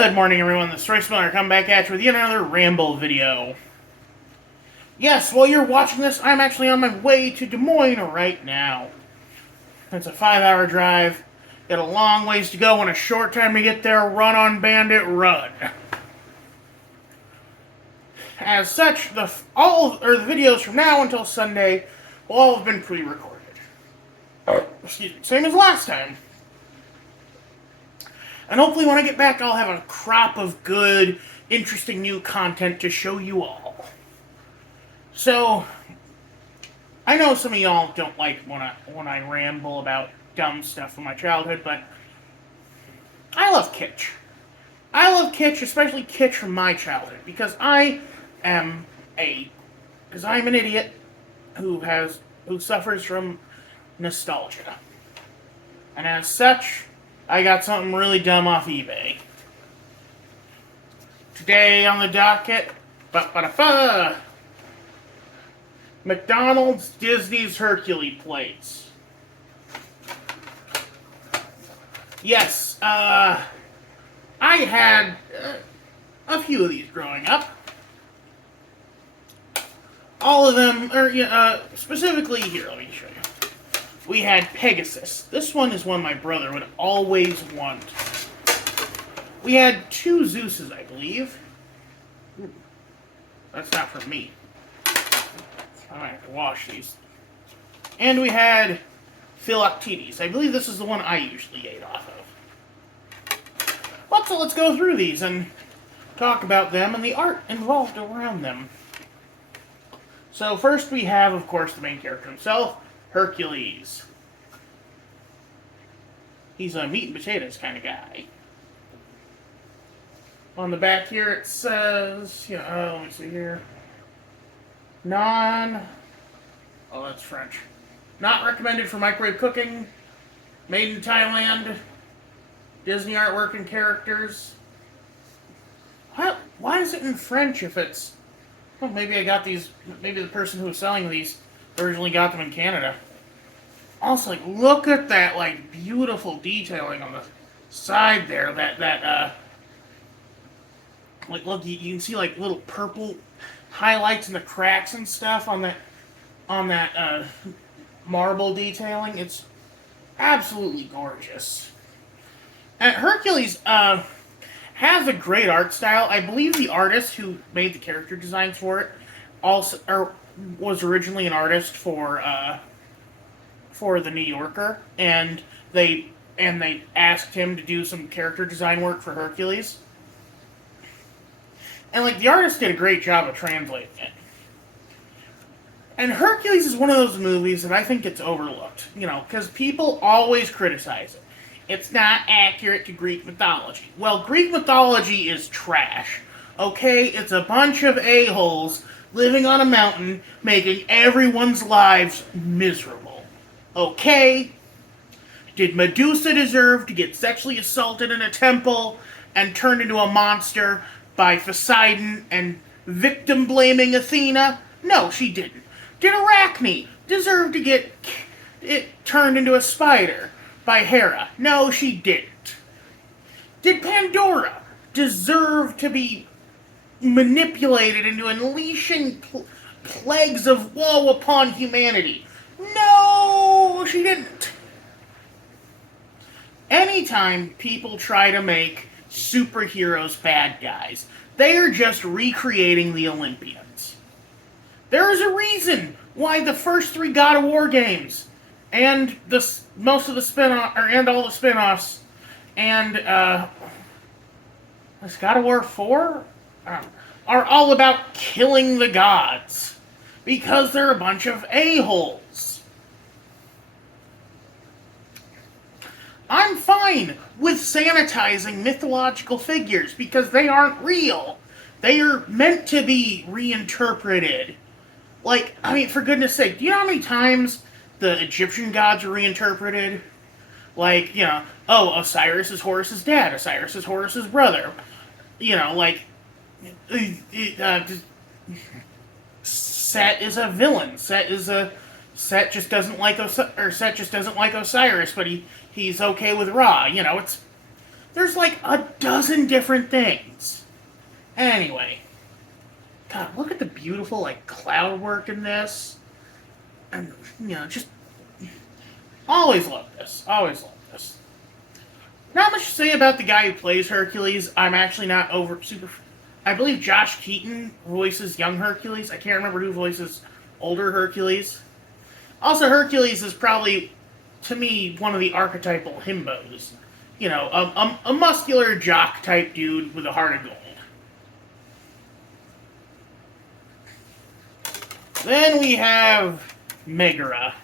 Good morning, everyone. This is Royce coming back at you with yet another Ramble video. Yes, while you're watching this, I'm actually on my way to Des Moines right now. It's a 5-hour drive. Got a long ways to go and a short time to get there. Run on Bandit, run. As such, the videos from now until Sunday will all have been pre-recorded. Excuse me, same as last time. And hopefully when I get back, I'll have a crop of good, interesting new content to show you all. So, I know some of y'all don't like when I ramble about dumb stuff from my childhood, but I love kitsch. I love kitsch, especially kitsch from my childhood, because I'm an idiot who suffers from nostalgia. And as such, I got something really dumb off eBay. Today on the docket, McDonald's Disney's Hercules plates. Yes, I had a few of these growing up. All of them, specifically here, let me show you. We had Pegasus. This one is one my brother would always want. We had 2 Zeuses, I believe. Ooh, that's not for me. I might have to wash these. And we had Philoctetes. I believe this is the one I usually ate off of. Well, so let's go through these and talk about them and the art involved around them. So first we have, of course, the main character himself, Hercules. He's a meat and potatoes kind of guy. On the back here it says, let me see here. Oh, that's French. Not recommended for microwave cooking. Made in Thailand. Disney artwork and characters. Why is it in French if it's... Well, maybe I got these... Maybe the person who was selling these originally got them in Canada. Also, look at that, beautiful detailing on the side there. Look, you can see, little purple highlights in the cracks and stuff on that marble detailing. It's absolutely gorgeous. And Hercules has a great art style. I believe the artist who made the character designs for it was originally an artist for the New Yorker, and they asked him to do some character design work for Hercules. And the artist did a great job of translating it. And Hercules is one of those movies that I think gets overlooked, because people always criticize it. It's not accurate to Greek mythology. Well, Greek mythology is trash. Okay, it's a bunch of a-holes living on a mountain, making everyone's lives miserable. Okay? Did Medusa deserve to get sexually assaulted in a temple and turned into a monster by Poseidon and victim-blaming Athena? No, she didn't. Did Arachne deserve to get turned into a spider by Hera? No, she didn't. Did Pandora deserve to be manipulated into unleashing plagues of woe upon humanity? No, she didn't. Anytime people try to make superheroes bad guys, they are just recreating the Olympians. There is a reason why the first 3 God of War games and all the spin-offs and is God of War 4 are all about killing the gods because they're a bunch of a-holes. I'm fine with sanitizing mythological figures because they aren't real. They are meant to be reinterpreted. For goodness sake, do you know how many times the Egyptian gods are reinterpreted? Osiris is Horus's dad, Osiris is Horus's brother. Set is a villain. Set just doesn't like Osiris, but he's okay with Ra. There's like a dozen different things. Anyway, God, look at the beautiful like cloud work in this, and just always love this. Always love this. Not much to say about the guy who plays Hercules. I'm actually not over super. I believe Josh Keaton voices young Hercules. I can't remember who voices older Hercules. Also, Hercules is probably, to me, one of the archetypal himbos. A muscular jock type dude with a heart of gold. Then we have Megara.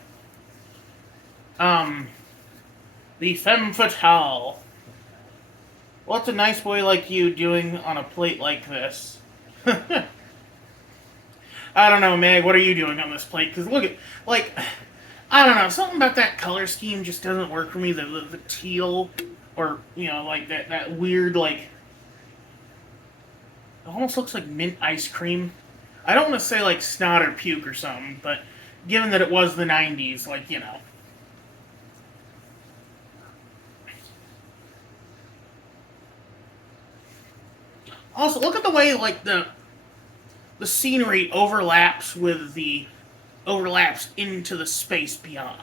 The femme fatale. What's a nice boy like you doing on a plate like this? I don't know, Meg, what are you doing on this plate? Because look at, I don't know, something about that color scheme just doesn't work for me. The teal, or, that weird, it almost looks like mint ice cream. I don't want to say, snot or puke or something, but given that it was the 90s, Also, look at the way, the scenery overlaps into the space beyond.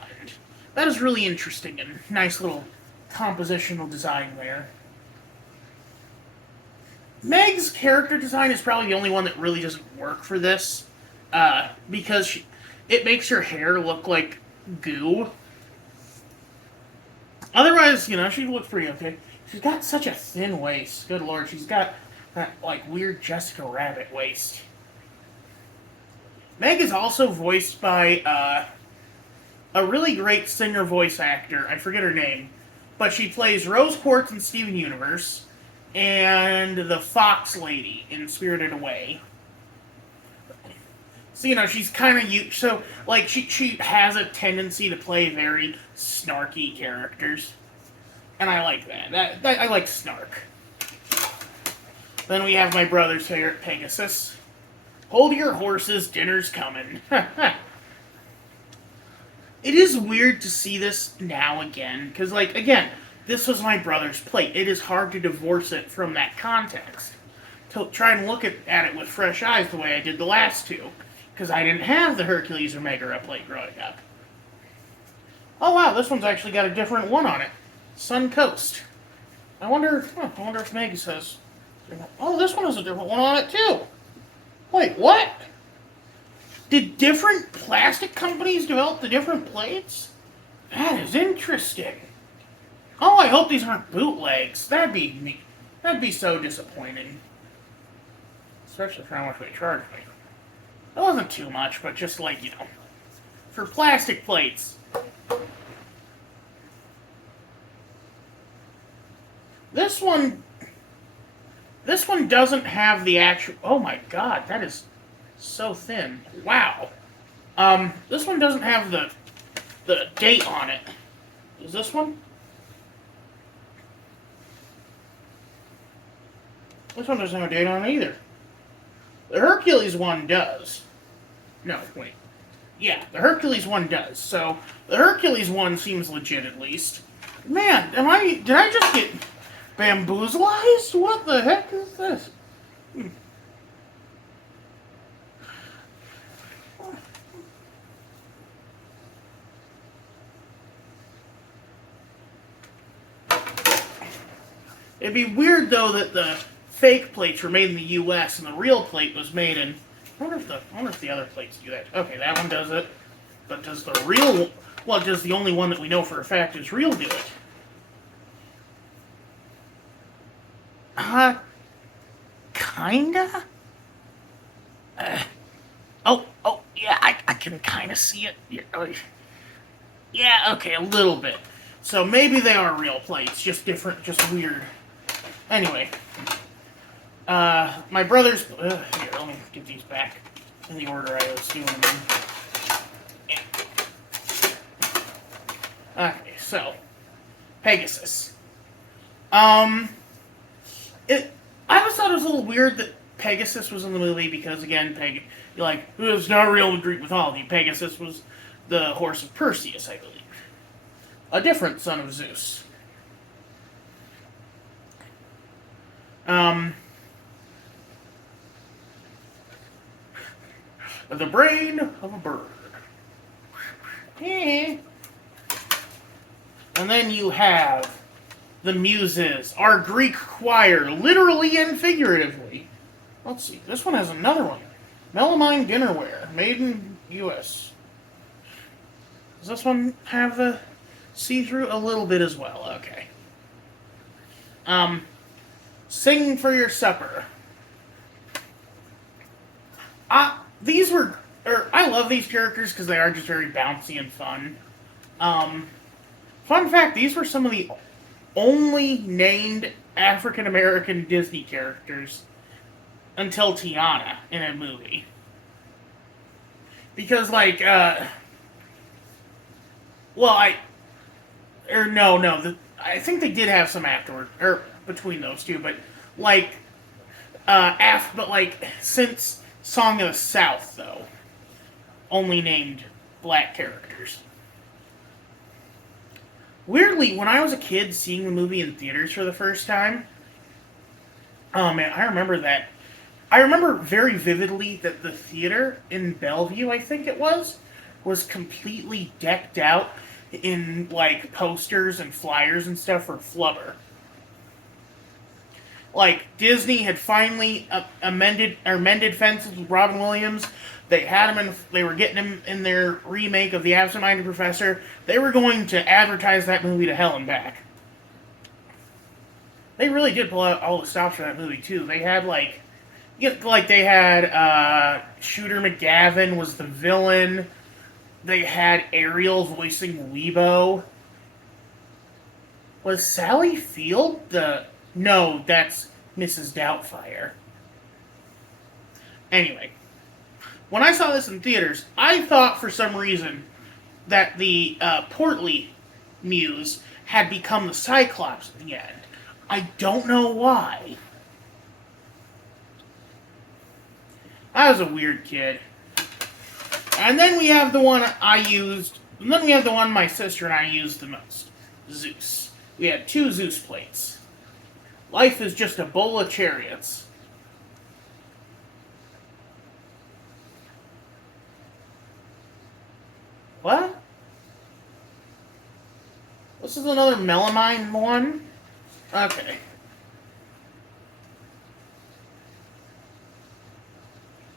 That is really interesting and nice little compositional design there. Meg's character design is probably the only one that really doesn't work for this, because it makes her hair look like goo. Otherwise, she looks pretty okay. She's got such a thin waist. Good lord, she's got that, weird Jessica Rabbit waist. Meg is also voiced by a really great singer voice actor. I forget her name. But she plays Rose Quartz in Steven Universe and the Fox Lady in Spirited Away. So, she's kind of... So, she has a tendency to play very snarky characters. And I like that. I like snark. Then we have my brother's favorite, Pegasus. Hold your horses, dinner's coming. It is weird to see this now again, because, again, this was my brother's plate. It is hard to divorce it from that context. To try and look at it with fresh eyes the way I did the last two, because I didn't have the Hercules or Megara plate growing up. Oh wow, this one's actually got a different one on it. Sun Coast. I wonder if Meg says... Oh, this one has a different one on it, too. Wait, what? Did different plastic companies develop the different plates? That is interesting. Oh, I hope these aren't bootlegs. That'd be so disappointing. Especially for how much they charged me. That wasn't too much, but just for plastic plates. This one doesn't have the actual... Oh my god, that is so thin. Wow. This one doesn't have the date on it. Is this one? This one doesn't have a date on it either. The Hercules one does. No, wait. Yeah, the Hercules one does. So, the Hercules one seems legit at least. Man, did I just get... bamboozlized? What the heck is this? It'd be weird though that the fake plates were made in the U.S. and the real plate was made in. I wonder if the other plates do that. Okay, that one does it. But does the real? Well, does the only one that we know for a fact is real do it? Kinda? Yeah, I can kinda see it. Yeah, okay, a little bit. So maybe they are real plates, just different, just weird. Anyway. My brother's... here, let me get these back in the order I was doing them in. Yeah. Okay, so. Pegasus. I always thought it was a little weird that Pegasus was in the movie because, again, it's not real in Greek mythology. Pegasus was the horse of Perseus, I believe. A different son of Zeus. The brain of a bird. And then you have the Muses, our Greek choir, literally and figuratively. Let's see, this one has another one. Melamine dinnerware, made in U.S. Does this one have the see-through? A little bit as well, okay. Sing for your supper. I love these characters because they are just very bouncy and fun. Fun fact, these were some of the only named African American Disney characters until Tiana in a movie. Because, like, I think they did have some afterward, or between those two, but, since Song of the South, though, only named black characters. Weirdly, when I was a kid seeing the movie in theaters for the first time, oh man, I remember that. I remember very vividly that the theater in Bellevue, I think it was completely decked out in, like, posters and flyers and stuff for Flubber. Like, Disney had finally mended fences with Robin Williams. They had him they were getting him in their remake of The Absent-Minded Professor. They were going to advertise that movie to hell and back. They really did pull out all the stops for that movie, too. They had, Shooter McGavin was the villain. They had Ariel voicing Weebo. Was Sally Field the... No, that's Mrs. Doubtfire. Anyway, when I saw this in theaters, I thought for some reason that the portly Muse had become the Cyclops at the end. I don't know why. I was a weird kid. And then we have the one my sister and I used the most. Zeus. We had 2 Zeus plates. Life is just a bowl of chariots. What? This is another melamine one? Okay.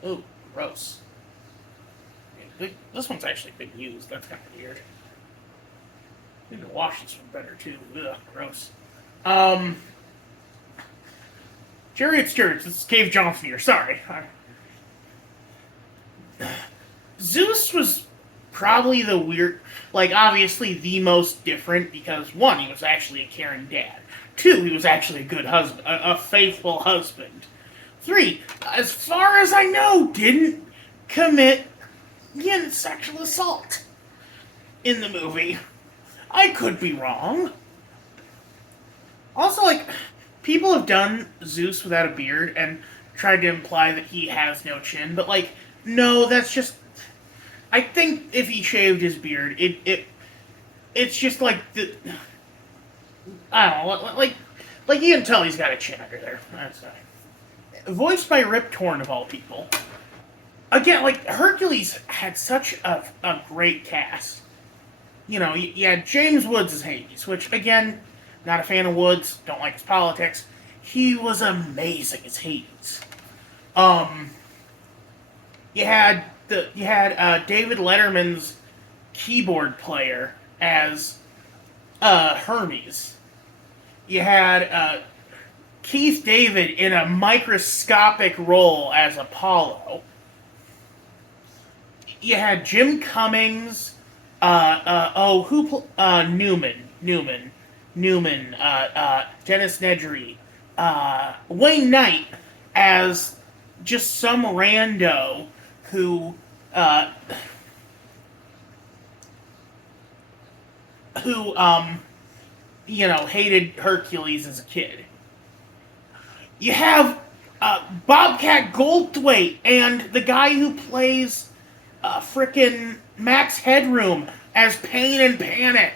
Ooh, gross. This one's actually been used. That's kind of weird. Need to wash this one better, too. Ugh, gross. Chariots. This is Cave Johnson here. Sorry. Zeus was probably the weird... obviously the most different because, 1, he was actually a caring dad. 2, he was actually a good husband. A faithful husband. 3, as far as I know, didn't commit sexual assault in the movie. I could be wrong. Also, people have done Zeus without a beard and tried to imply that he has no chin, but, no, that's just... I think if he shaved his beard, it's just I don't know, you can tell he's got a chin under there. That's fine. Voiced by Rip Torn, of all people. Again, Hercules had such a great cast. You had James Woods as Hades, which, again, not a fan of Woods, don't like his politics. He was amazing as Hades. You had David Letterman's keyboard player as Hermes. You had Keith David in a microscopic role as Apollo. You had Jim Cummings. Newman. Dennis Nedry. Wayne Knight as just some rando who hated Hercules as a kid. You have Bobcat Goldthwait and the guy who plays frickin' Max Headroom as Pain and Panic.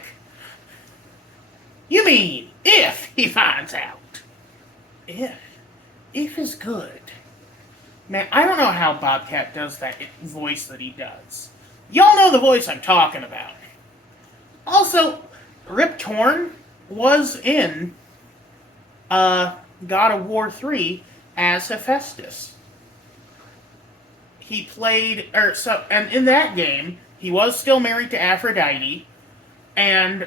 You mean, if he finds out. If. If is good. Man, I don't know how Bobcat does that voice that he does. Y'all know the voice I'm talking about. Also, Rip Torn was in God of War 3 as Hephaestus. He played, and in that game, he was still married to Aphrodite, and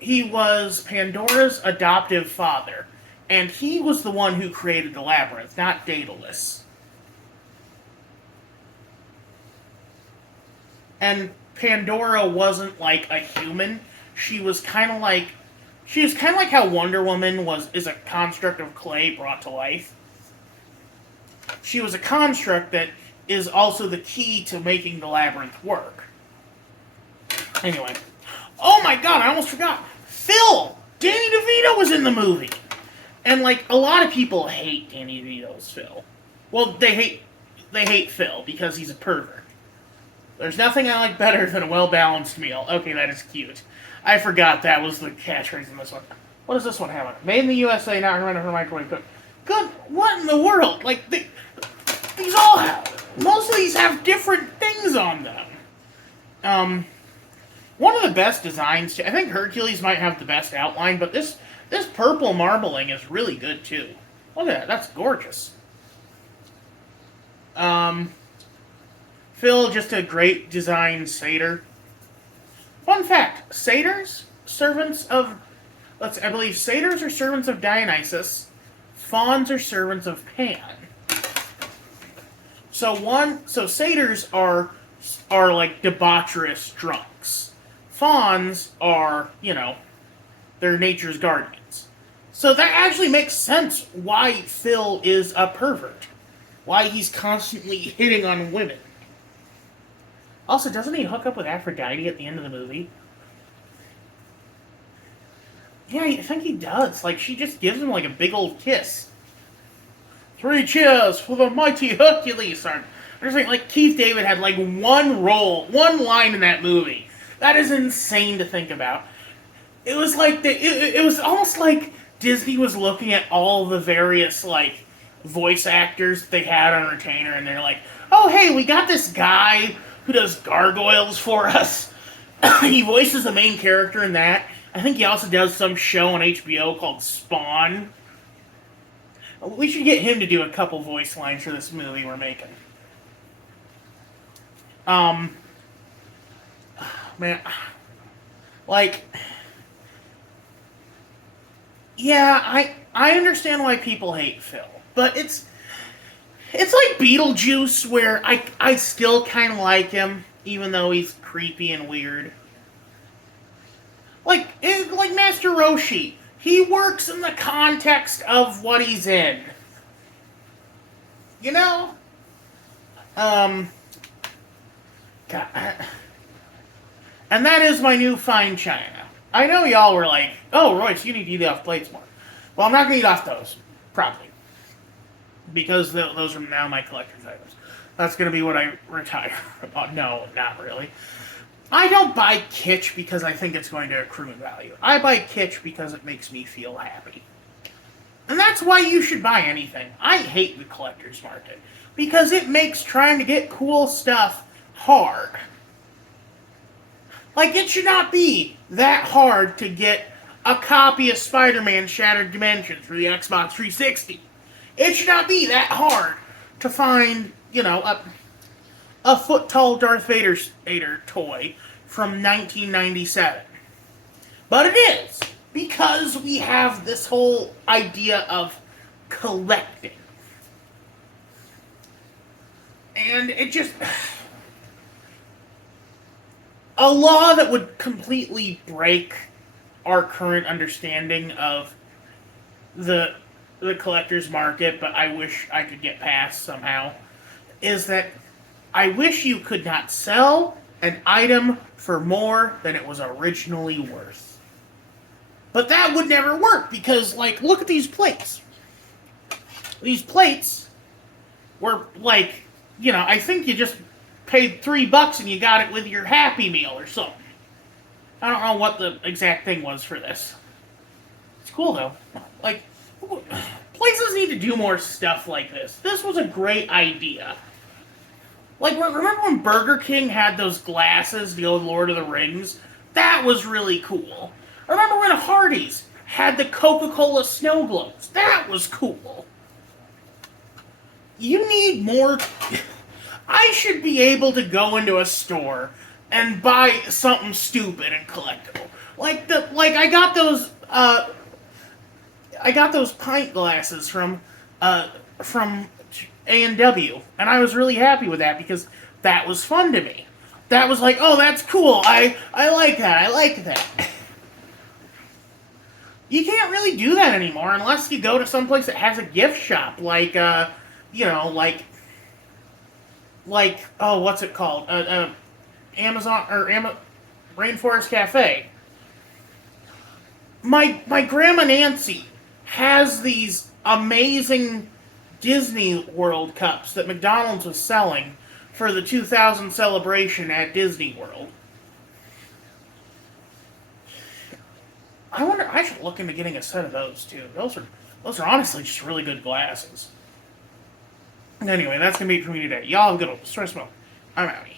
he was Pandora's adoptive father, and he was the one who created the labyrinth, not Daedalus. And Pandora wasn't like a human. She was kind of like how Wonder Woman is a construct of clay brought to life. She was a construct that is also the key to making the labyrinth work. Anyway. Oh my god, I almost forgot. Phil! Danny DeVito was in the movie. And like a lot of people hate Danny DeVito's Phil. Well, they hate Phil because he's a pervert. There's nothing I like better than a well-balanced meal. Okay, that is cute. I forgot that was the catchphrase in this one. What does this one have on it? Made in the USA, not rented for microwave cook. Good. What in the world? Like, these all have... Most of these have different things on them. One of the best designs... I think Hercules might have the best outline, but this purple marbling is really good, too. Look at that. That's gorgeous. Phil, just a great design satyr. Fun fact, satyrs, servants of... I believe satyrs are servants of Dionysus. Fauns are servants of Pan. So satyrs are like debaucherous drunks. Fauns are, they're nature's guardians. So that actually makes sense why Phil is a pervert. Why he's constantly hitting on women. Also, doesn't he hook up with Aphrodite at the end of the movie? Yeah, I think he does. Like, she just gives him, like, a big old kiss. 3 cheers for the mighty Hercules. I'm just saying, like, Keith David had, like, one line in that movie. That is insane to think about. It was like, it was almost like Disney was looking at all the various, like, voice actors they had on retainer, and they're like, oh, hey, we got this guy who does gargoyles for us. He voices the main character in that. I think he also does some show on HBO called Spawn. We should get him to do a couple voice lines for this movie we're making. Man, like, yeah, I understand why people hate Phil, but it's like Beetlejuice, where I still kind of like him, even though he's creepy and weird. Like Master Roshi. He works in the context of what he's in. God. And that is my new fine china. I know y'all were like, oh, Royce, you need to eat off plates more. Well, I'm not going to eat off those. Probably. Because those are now my collector's items. That's going to be what I retire. No, not really. I don't buy kitsch because I think it's going to accrue in value. I buy kitsch because it makes me feel happy. And that's why you should buy anything. I hate the collector's market. Because it makes trying to get cool stuff hard. Like, it should not be that hard to get a copy of Spider-Man Shattered Dimensions for the Xbox 360. It should not be that hard to find, a foot-tall Darth Vader toy from 1997. But it is, because we have this whole idea of collecting. And it just... a law that would completely break our current understanding of the collector's market, but I wish I could get past somehow, is that I wish you could not sell an item for more than it was originally worth. But that would never work, because, like, look at these plates. These plates were, like, I think you just paid $3 and you got it with your Happy Meal or something. I don't know what the exact thing was for this. It's cool, though. Like, Places need to do more stuff like this. This was a great idea. Like, remember when Burger King had those glasses to go with Lord of the Rings? That was really cool. Remember when Hardee's had the Coca-Cola snow globes? That was cool. You need more... I should be able to go into a store and buy something stupid and collectible. I got those pint glasses from A&W, and I was really happy with that because that was fun to me. That was like, oh, that's cool. I like that. I like that. You can't really do that anymore unless you go to some place that has a gift shop, like oh, what's it called? Amazon or Rainforest Cafe. My grandma Nancy has these amazing Disney World cups that McDonald's was selling for the 2000 celebration at Disney World. I wonder. I should look into getting a set of those too. Those are honestly just really good glasses. Anyway, that's gonna be it for me today. Y'all have a good one. Stress well. I'm outie.